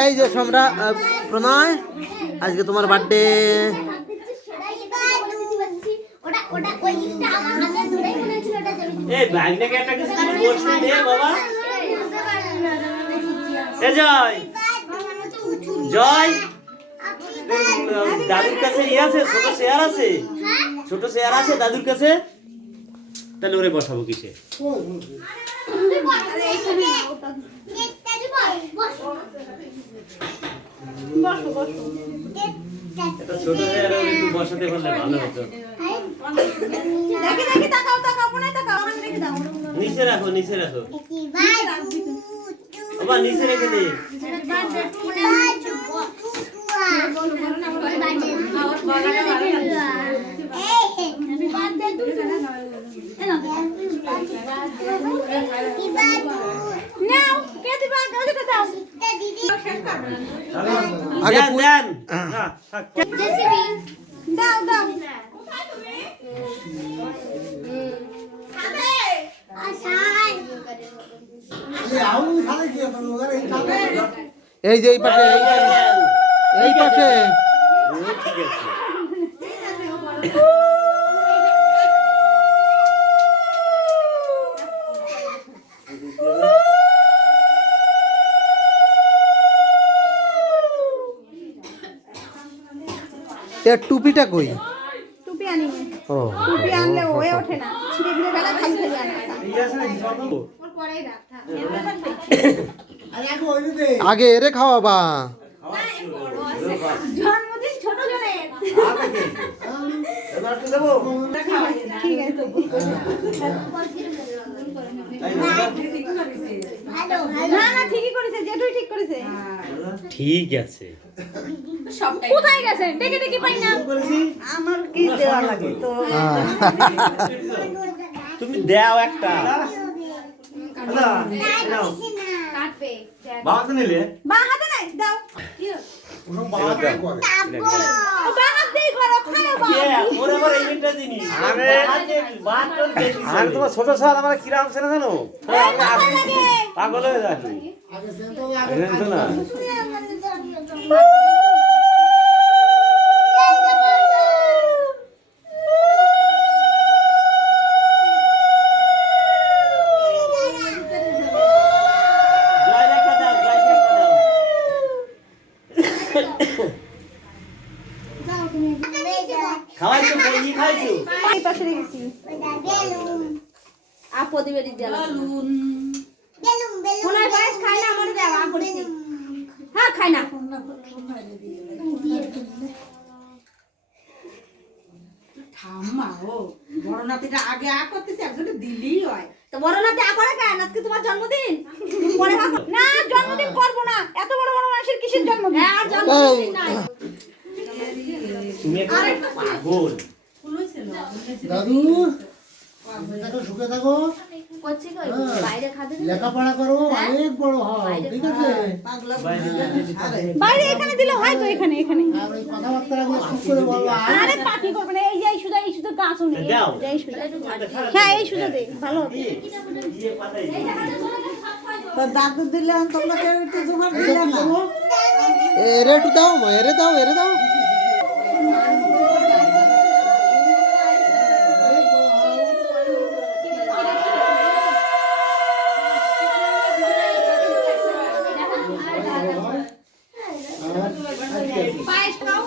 এই যে সম্রা প্রণয়, আজকে তোমার বার্থডে। জয়, দাদুর কাছে ইয়ে আছে, ছোট চেয়ার আছে, ছোট চেয়ার আছে দাদুর কাছে, তাহলে ওরে বসাবো কিসে? ছোট চেয়ার একটু বসাতে পারলে ভালো হতো। নিচে রাখো, নিচে রাখো, বাবা নিচে রেখে দে। এই যে এই পাশে, এই পাশে টুপিটা কই? টুপি আনি, টুপি আনলে ওয়ে ওঠে না, ছিঁড়ে ফিরে বেলা খালি খালি আনে। আগে এরে খাওয়াবা। জন্মদিন ছোট জনের, ঠিক আছে। না না ঠিকই করেছে, যেটুই ঠিক করেছে। ঠিক আছে, কোথায় গেছে? ডেকে ডেকে পাই না। আমার কি দেওয়া লাগে তো? তুমি দাও একটা। কাটবে বাবা হাতে নিলে? বা হাতে নাই, দাও। বা হাত দেই করো, খাও বা। ওরে আবার এই মিনিটটা দিনি। আরে তোমার ছোট সাল আমার কিরাম ছিল জানো? আমি পাগল হয়ে যাচ্ছি। আগে না খাওয়াইছো, কি খাইছো? এই পাশে রেখেছি। আপদি বেরি দেলা লুন বেলুন বেলুন কোন বয়স খাই না মনে দাও আ করেছি। হ্যাঁ খাই না। ঠাম্মা ও বড় নাতিটা আগে আ করতেছে, একজনে দিলেই হয়। তো বড় নাতি আ করে কেন? আজকে তোমার জন্মদিন। তুমি পরে হা না, জন্মদিন করব না। এত বড় বড় মানুষের কিসের জন্মদিন? আর জন্মদিন নাই। তুমি একটা পাগল। দাদু দেখো, সুখে থাকো, করছি কই বাইরে খাবে না? লেখাপড়া করো, অনেক বড় হও, ঠিক আছে? বাইরে এখানে দিলে হয় তো, এখানে এখানে। আর ওই কথাবার্তা চুপ করে বলবা। আরে পাখি করবে না, এই শুধু গাছ উনি এই শুধু। হ্যাঁ এই শুধু দে, ভালো হবে। তো দাদু দিলে তোমরা কেউ একটু জোগাড় দিলে না। এরে একটু দাও মা, এরে দাও, এরে দাও। পায়েস খাও।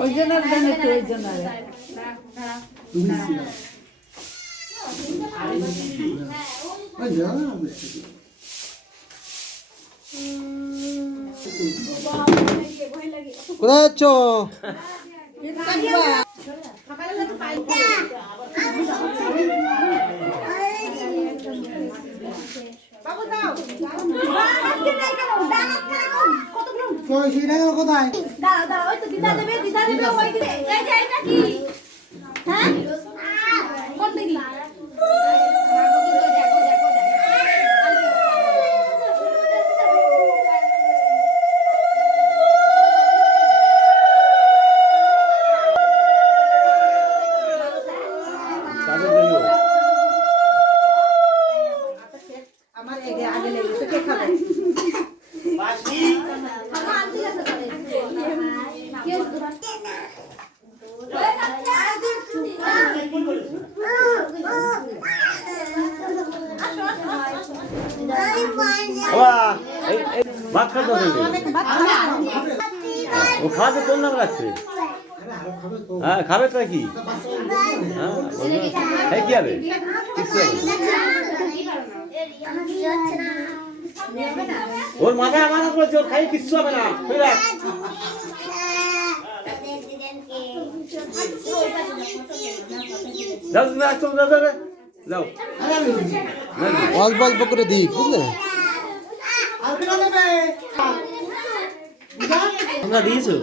ওই জনের জন্য একটু ওই জনের কোথায় যাচ্ছ? কোথায়? দাঁড়াও দাঁড়াও, ওই তো দিদা দেবে ওই দিবে। এই যে এটা কি? হ্যাঁ ভাত খাচ্ছে ও খাওয়াতে তোর নাম রাখছে হ্যাঁ খাবে তো কি হ্যাঁ এই কি হবে কিচ্ছু হবে না। ওর মাথায় আমার বলছে ওর খাই কিচ্ছু হবে না যাও যাও যাও যাও অল্প অল্প করে দিই বুঝলে তোমরা দিয়েছো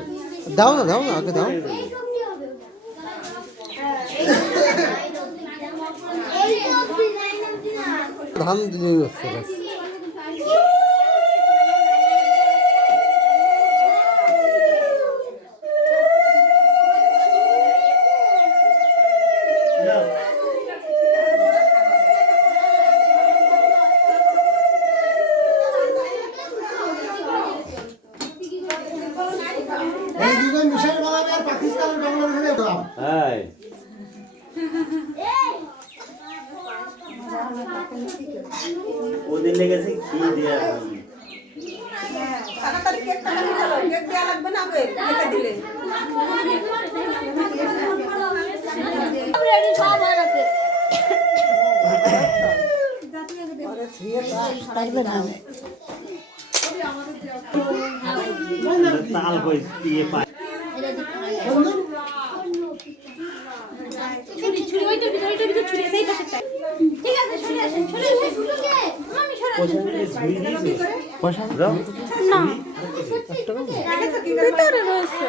দাও না আগে দাও ধান দিলেই হচ্ছে ব্যাস। এই দুজন মিশাইল বানাবে আর পাকিস্তানের বাংলাদেশের দাম হ্যাঁ ওদের লেগেছে কি দেয়া তাড়াতাড়ি কেকটা নিয়ে চলো, কেক দেয়া লাগবে না ওকে, কেটে দিলে। রেডি সব হয়ে গেছে তাল কই দিয়ে পায় ছুরি ছুরি ওইটা ভিতরে ছুরি সেই পাশে ঠিক আছে ছুরি আসেন আমি সরা পয়সা যাও না ভিতরে রয়েছে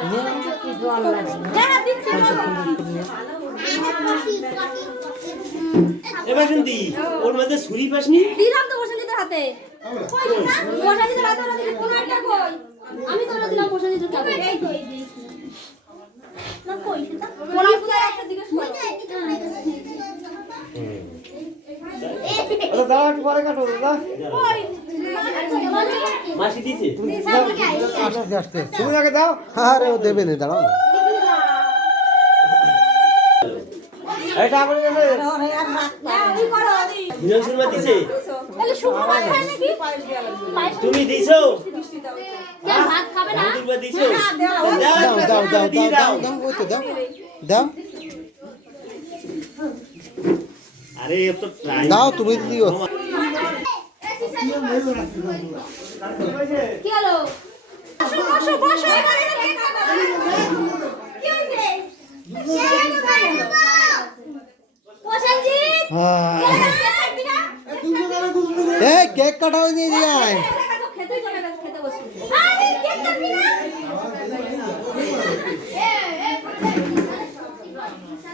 হ্যাঁ দিচ্ছি এবার শুনতি ওর মধ্যে ছুরি পাসনি দিলাম তো বসে হাতে কই না বসে দিতে হাতে ওরা দিকে কোন একটা কই আমি তো দিলাম বসে দিতে হাতে এই তো এই না কই সেটা কোন একটা দিকে আরে দাও একটু পরে কাটো দাদা কই মাসি দিছে তুমি আসতে আসতে তুমি আগে দাও আরে ও দেবে না দাঁড়াও না এটা আপনি গেছে আমি করো দি বিজয় মা দিছে তাহলে শুক্রবার খায় নাকি তুমি দিছো কে ভাত খাবে না তুমি দিছো দাও ওই তো দাও আরে এ তো ট্রাই দাও তুমি দিও কি হলো বসো বসো এখানে কেক কাটো কি হইছে প্রসেনজিৎ এই কেক কাটাও নিয়ে যায় খেতে চলে গেছে খেতে বসে আরে কেক কাটবি না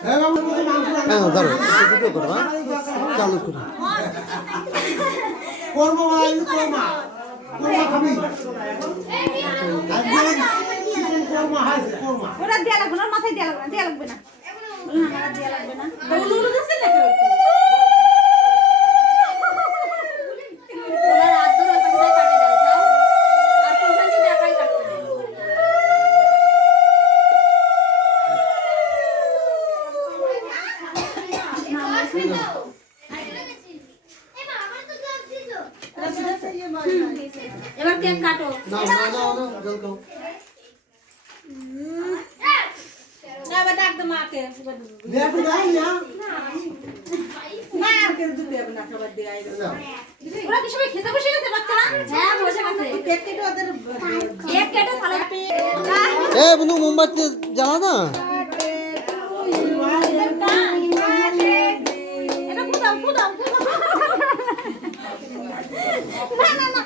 এই বাবু তুমি মাংস রান্না হ্যাঁ ধরো দুটো করো হ্যাঁ চালু করো করবো ভাই করমা খাবি একদম করমা হাইছে করমা ওরা দেয়া লাগবে না ওর মাথায় দেয়া লাগবে না দেয়া লাগবে না উলুলু দিছে নাকি? ওরা রাত ধরে ওই পাশে কাটে দাও যাও আর প্রসেনজিৎ একাই কাটবে এবার কেক কাটো নাও জল খাও না, এবার ডাক দে মাকে। দেখ দাই না মাকে দিতে হবে না, খাবার দিয়ে আইলো। ওরা কি সবাই খেতে বসে গেছে বাচ্চারা হ্যাঁ বসে গেছে কেক কেটে ওদের কেক কেটে থালা এ বন্ধু মোমবাতি জ্বালা না এটা কোথাও না